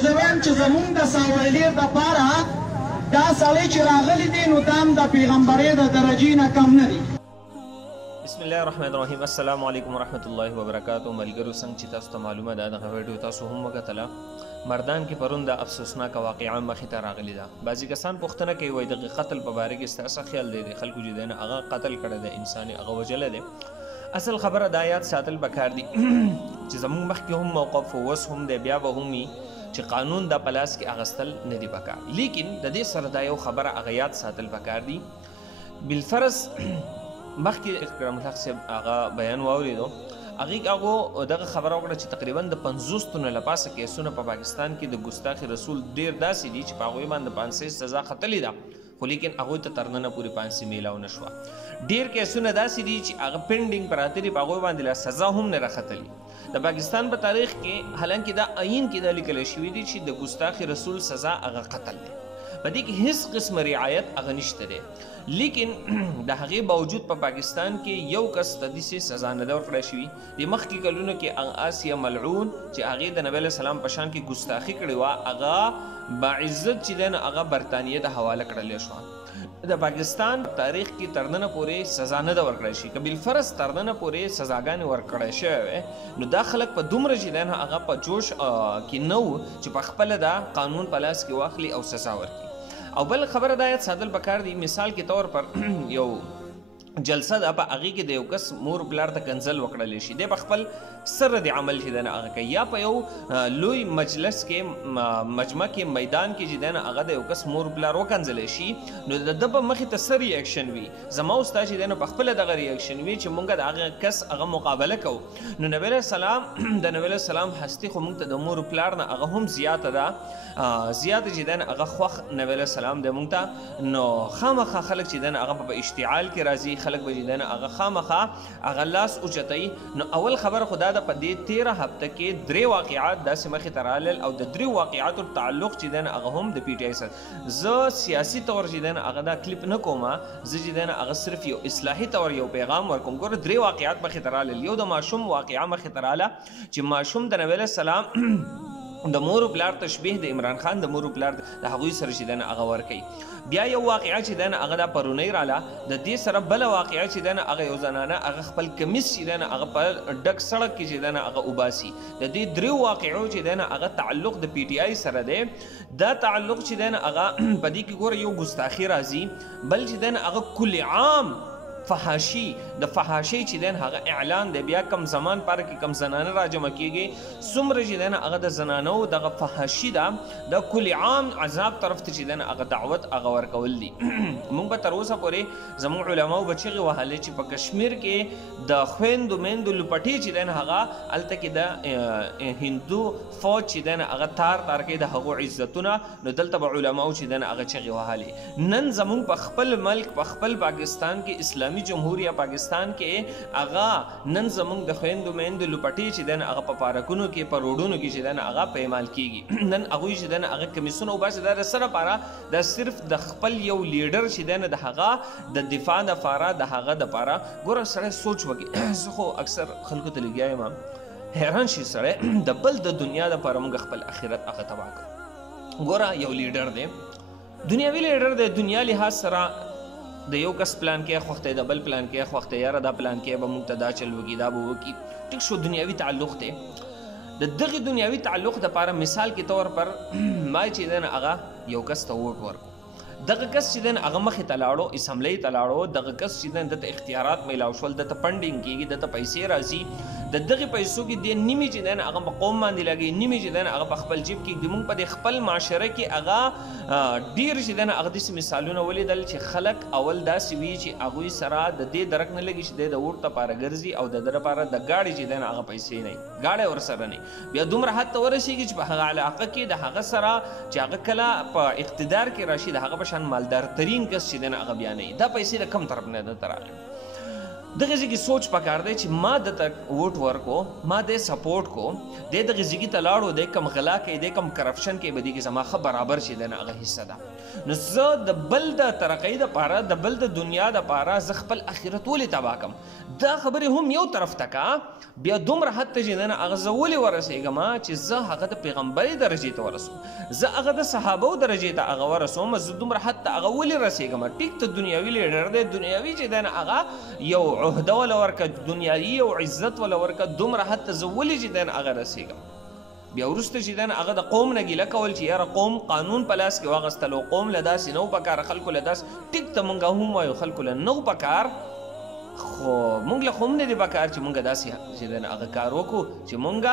زه وایم چې زمونږ د ساویلیر دپاره دا سړی چې راغلی دی نو دا هم د پیغمبرۍ د درجې نه کم نه دی. بسم الله الرحمن الرحیم. السلام علیکم ورحمۃ اللہ وبرکاتہ. ملګرو څنګه چې تاسو ته معلومه ده دغه ویډیو تاسو هم وکتله. مردان کې پرون د افسوسناکه واقعه مخې ته راغلې ده. بعضې کسان پوښتنه کوي وایي دغه قتل په باره کې ستاسو خیال دی د خلکو چې دی نه هغه قتل کړی دی انسان یې هغه وژلی دی. اصل خبره دا یاد ساتل پکار دي چې زموږ مخکې هم موقف اوس هم دی بیا به هم وي چې قانون دا پلاس کې اغستل نه دی پکار، لیکن د دې سره دا یو خبره هغه یاد ساتل پکار دي. بالفرض مخکې اکرم الحق صاحب هغه بیان واورېدو، هغه دغه خبره وکړه چې تقریبا د 50 تنو لپاسه کیسونه په پاکستان کې د ګستاخ رسول ډیر داسې دي چې په هغوی باندې 500 سزا ختلې ده، خو لیکن هغوی ته تر ننه پورې 500 میلاو نه شوه. ډیر کیسونه داسې دي چې هغه پینډینګ پراته دي، په هغوی باندې لا سزا هم نه راختلي. د پاکستان په تاریخ کې حالانکه دا آئین کې دا لیکل شوي دي چې د ګستاخ رسول سزا هغه قتل دی، په دې کې هیڅ قسم رعایت هغه نشته دی، لیکن د هغې باوجود په پاکستان کې یو کس ته داسې سزا نه ده ورکړی شوي. د مخکې کلونو کې آسیه ملعون چې هغې د نبي علیه السلام په شان کې ګستاخي کړې وه هغه باعزت چې دی نو هغه برطانیې ته حواله کړلی شوه. د پاکستان تاریخ کې تر ننه پورې سزا نه ده ورکړی شي. که بالفرض تر ننه پورې سزاګانې ورکړی شوی وی نو دا خلک په دومره چې دی نو هغه په جوش کې نه و چې په خپله دا قانون په لاس کې واخلي او سزا ورکړي. او بل خبره دا یاد ساتل پکار دی، مثال کے طور پر یو جلسه ده په هغې کې د یو کس مور پلار ته کنځل وکړلی شي، دی په خپل سره د عمل چې دی نه هغه کوي، یا په یو لوی مجلس کې مجمع کې میدان کې چې دی نه هغه د یو کس مور پلار وکنځلی شي نو د ده به مخې ته څه ریاکشن وي، زما او ستا چې دی نو په خپله دغه ریاکشن وي چې مونږ د هغه کس هغه مقابله کوو. نو نبی علیه السلام د نبی علیه السلام هستي خو مونږ ته د مور پلار نه هغه هم زیاته ده، زیاته چې دی نه هغه خوښ نبی علیه السلام دی مونږ ته. نو خامخا خلک چې دی نه هغه په اشتعال کې راځي، خلک به چې دی نه هغه خامخا هغه لاس اوچتوي. نو اول خبره خو دا ده په دې 13 هفته کې 3 واقعات داسې مخې ته رالل او د 3 واقعاتو تعلق چې دی نه هغه هم د پی ټی آی سره. زه سیاسي طور چې دی نه هغه دا کلیپ نه کوم، زه چې دی نه هغه صرف یو اصلاحي طور یو پیغام ورکوم. ګوره 3 واقعات مخې ته رالل. یو د ماشوم واقعه مخې ته راله چې ماشوم د نبي علیه السلام د مور پلار تشبیه د عمران خان د مور پلار د هغوی سره چې دی نه هغه ورکوي. بیا یو واقعه چې دی نه هغه دا پرونی راله، د دې سره بله واقعه چې دی نه هغه یو زنانه هغه خپل کمیس چې دی نه هغه په ډک سړک کې چې دی نه هغه اوباسي. د دې 3 واقعو چې دی نه هغه تعلق د پی ټی آی سره دی. دا تعلق چې دی نه هغه په دې کې ګوره یو ګستاخي راځي، بل چې دی نه هغه کل عام فحاشي د فحاشۍ چې دی هغه اعلان دی. بیا کم زمان پاره کې کم زنانه راجمع کېږي څومره چې دی هغه د زنانو دغه فحاشي ده د کل عام عذاب طرف ته چې دی هغه دعوت هغه ورکول دي. موږ به تر اوسه پورې زموږ علماو به چغې وهلې چې په کشمیر کې د خویندو میندو لپټې چې دی هغه هلته کې د هندو فوج چې دی هغه تار کوي د هغو عزتونه، نو دلته به علماو چې دی هغه چغې وهلې. نن زموږ په خپل ملک په خپل پاکستان کې اسلامي جمهوریه پاکستان کې هغه نن زموږ د خویندو میندو لپټې چې دی هغه په پارکونو کې په روډونو کې چې دی هغه پیمال کېږي. نن هغوی چې دی هغه کمیسونه وباسي دا د څه لپاره؟ دا صرف د خپل یو لیډر چې دی د هغه د دفاع دپاره د هغه دپاره. ګوره سړی سوچ وکړي، زه خو اکثر خلکو ته لګیا یم حیران شي سړی د بل د دنیا دپاره موږ خپل اخرت هغه تباه کړو. ګوره یو لیډر دی، دنیاوي لیډر دی، دنیا لحاظ سره د یو کس پلان کې خوښته د بل پلان کې خوښته، یاره دا پلان کې به موږ ته دا چل وکړي دا به وکړي، ټیک شو دنیاوي تعلق دی. د دغې دنیاوي تعلق دپاره مثال کې طور پر ما چې دی نه هغه یو کس ته ووټ ورکړو، دغه کس چې دی نه هغه مخې ته لاړو اسمبلۍ ته لاړو، دغه کس چې دی نه دته اختیارات میلاو شول، دته فنډینګ کېږي، دته پیسې راځي، د دغې پیسو کې دی نیمې چې دی نه هغه په قوم باندې لګوي، نیمې چې دی نه هغه په خپل جیب کې ږدي. موږ په دې خپل معاشره کې هغه ډېر چې دی نه هغه داسې مثالونه ولیدل چې خلک اول داسې وي چې هغوی سره د دې درک نه لګي چې دی د ووټ دپاره ګرځي او د ده دپاره د ګاډي چې دی نه هغه پیسې نه وي، ګاډی ورسره نه وي. بیا دومره حد ته ورسېږي چې په هغه علاقه کې د هغه سره چې هغه کله په اقتدار کې راشي د هغه په شان مالدار ترین کس چې دی نه هغه بیا نه وي. دا پیسې د کم طرف نه ده ته راغلي. دغه ځای کې سوچ پکار دی چې ما دته ووټ ورکو، ما دې سپورټ کو، دې دغه ځای کې ته لاړو، دی کم غلا کوي، دی کم کرپشن کوي، به دې کې زما ښه برابر چې دی نه هغه حصه ده. نو زه د بل د ترقۍ دپاره، د بل د دنیا دپاره زه خپل اخرت ولې تباه کړم؟ دا خبرې هم یو طرف ته کا، بیا دومره حد ته چې دی نه هغه زه ولې ورسېږم چې زه هغه د پیغمبرۍ درجې ته ورسوم، زه هغه د صحابو درجې ته هغه ورسوم، زه دومره حد ته هغه ولې رسېږم؟ ټیک ته دنیاوي لیډر دی، دنیاوي چې دی نه هغه یو عهده ولا ورکه، دنیایي او عزت ولا ورکه، دومره حد ته زه ولې چې دی نه هغه رسېږم؟ بیا وروسته چې دی نه هغه د قوم نه ګیله کول چې یاره قوم قانون په لاس کې واخیستل او قوم له داسې نه و پکار، خلکو له داسې، ټیک ته مونږ هم وایو خلکو له نه و پکار، خو مونږ له خو هم نه دی پکار چې مونږ داسې چې دی نه هغه کار وکړو چې مونږ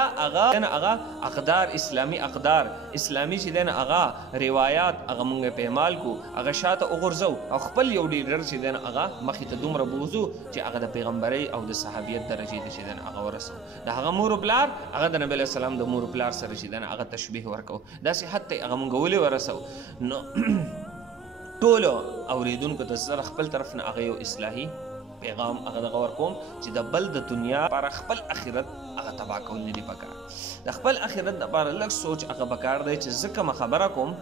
هغه اقدار، اسلامي اقدار، اسلامي چې دی نه هغه روایات هغه مونږ پیمال کو، هغه شاته وغورځو او خپل یو لیډر چې دی نه هغه مخې ته دومره بوځو چې هغه د پیغمبرۍ او د صحابیت درجې ته چې دی نه هغه ورسو. د هغه مور و پلار، هغه د نبي علیه السلام د مور و پلار سره چې دی نه هغه تشبیه ورکو، داسې حد ته هغه مونږ ولې ورسو؟ نو ټولو اورېدونکو ته زه خپل طرف نه هغه یو اصلاحي پیغام هغه دغه ورکوم چې د بل د دنیا لپاره خپل آخرت هغه تباه کول نه دي پکار. د خپل آخرت لپاره لږ سوچ هغه پکار دی چې زه کومه خبره کوم،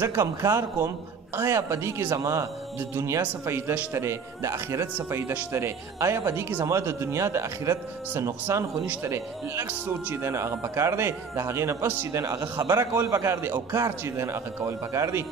زه کوم کار کوم، آیا په دې کې زما د دنیا څه فایده شته دی، د آخرت څه فایده شته دی، آیا په دې کې زما د دنیا د آخرت څه نقصان خو نشته دی؟ لږ سوچ چې دی نه هغه پکار دی، د هغې نه پس چې دی نه هغه خبره کول پکار دی او کار چې دی نه هغه کول پکار دی.